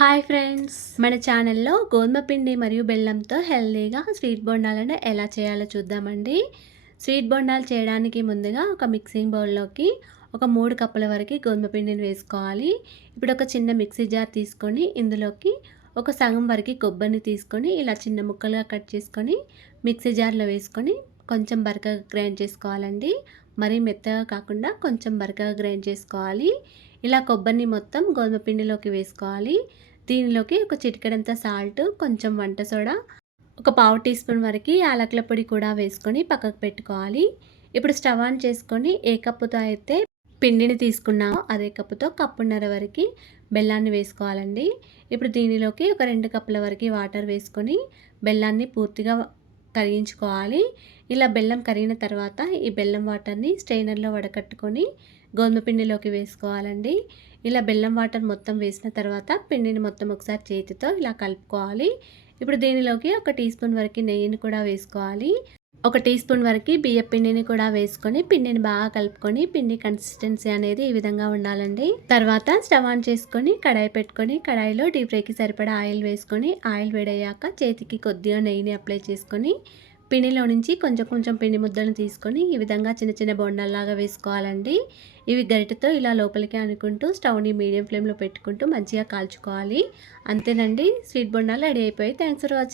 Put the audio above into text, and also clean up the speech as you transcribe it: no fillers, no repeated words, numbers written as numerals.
Hi friends, మన ఛానల్లో గోధుమ పిండి మరియు బెల్లంతో హెల్తీగా స్వీట్ బొండాలను ఎలా చేయాలో చూద్దామండి. స్వీట్ బొండాలు చేయడానికి ముందుగా ఒక మిక్సింగ్ బౌల్లోకి ఒక 3 కప్పుల వరకు గోధుమ పిండిని వేసుకోవాలి. ఇప్పుడు ఒక చిన్న మిక్సీ జార్ తీసుకొని ఇందులోకి ఒక సగం వరకు కొబ్బరిని తీసుకొని ఇలా చిన్న ముక్కలుగా కట్ చేసుకొని మిక్సీ జార్లో వేసుకొని కొంచెం బరకగా గ్రైండ్ చేసుకోవాలండి. మరీ మెత్తగా కాకుండా కొంచెం బరకగా గ్రైండ్ చేసుకోవాలి. ఇలా కొబ్బరిని మొత్తం గోధుమ పిండిలోకి వేసుకోవాలి. దీనిలోకి ఒక చిటికెడంత సాల్ట్, కొంచెం వంట సోడా, ఒక పావు టీ స్పూన్ వరకు యాలకుల పొడి కూడా వేసుకొని పక్కకు పెట్టుకోవాలి. ఇప్పుడు స్టవ్ ఆన్ చేసుకొని ఏ కప్పుతో అయితే పిండిని తీసుకున్నామో అదే కప్పుతో కప్పున్నర వరకు బెల్లాన్ని వేసుకోవాలండి. ఇప్పుడు దీనిలోకి ఒక 2 కప్పుల వరకు వాటర్ వేసుకొని బెల్లాన్ని పూర్తిగా కరిగించుకోవాలి. ఇలా బెల్లం కరిగిన తర్వాత ఈ బెల్లం వాటర్ని స్ట్రైనర్లో వడకట్టుకొని గోధుమ పిండిలోకి వేసుకోవాలండి. ఇలా బెల్లం వాటర్ మొత్తం వేసిన తర్వాత పిండిని మొత్తం ఒకసారి చేతితో ఇలా కలుపుకోవాలి. ఇప్పుడు దీనిలోకి ఒక టీ స్పూన్ వరకు నెయ్యిని కూడా వేసుకోవాలి. ఒక టీ స్పూన్ వరకు బియ్య పిండిని కూడా వేసుకొని పిండిని బాగా కలుపుకొని పిండి కన్సిస్టెన్సీ అనేది ఈ విధంగా ఉండాలండి. తర్వాత స్టవ్ ఆన్ చేసుకొని కడాయి పెట్టుకొని కడాయిలో డీప్ ఫ్రైకి సరిపడా ఆయిల్ వేసుకొని ఆయిల్ వేడయ్యాక చేతికి కొద్దిగా నెయ్యిని అప్లై చేసుకొని పిండిలో నుంచి కొంచెం కొంచెం పిండి ముద్దలను తీసుకొని ఈ విధంగా చిన్న చిన్న బొండాల్లాగా వేసుకోవాలండి. ఇవి గరిటెతో ఇలా లోపలికి అనుకుంటూ స్టవ్ని మీడియం ఫ్లేమ్లో పెట్టుకుంటూ మంచిగా కాల్చుకోవాలి. అంతేనండి, స్వీట్ బొండాలు రెడీ అయిపోయి. Thanks for watching.